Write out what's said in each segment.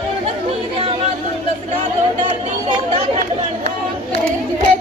ਕੋਣ ਨੀਰਿਆਵਾ ਤੂੰ ਦਸਗਾ ਤੋਂ ਡਰਦੀ ਐ ਤਾਂ ਖੰਡ ਬਣਦਾ ਜਿੱਥੇ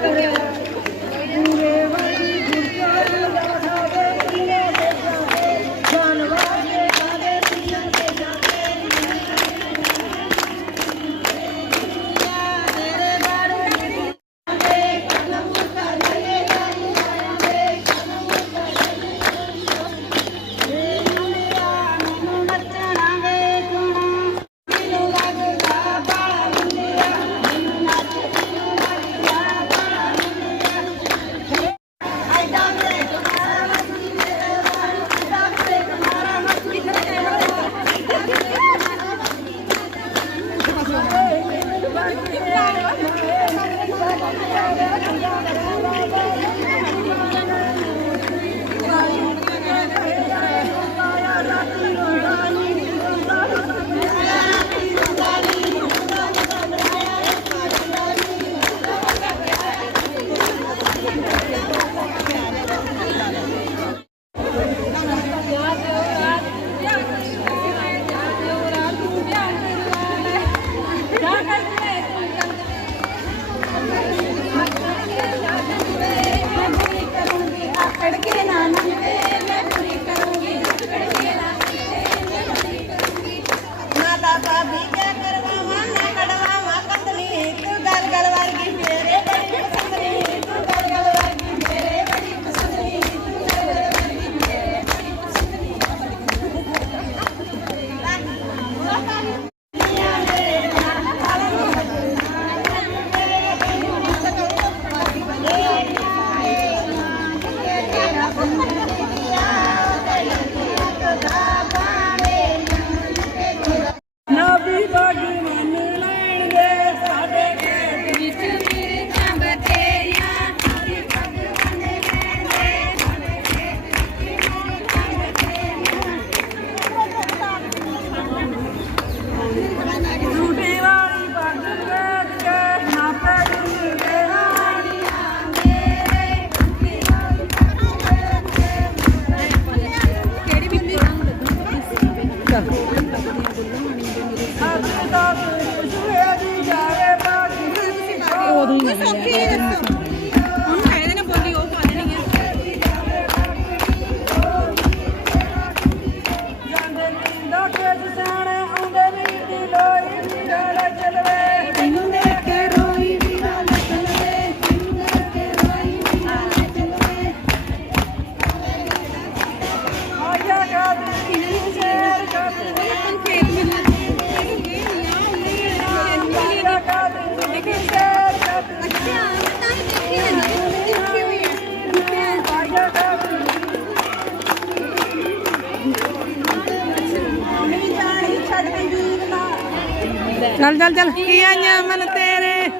要不要 ਚੱਲ ਚੱਲ ਚੱਲ ਕੀ ਆਈਆਂ ਮਨ ਤੇਰੇ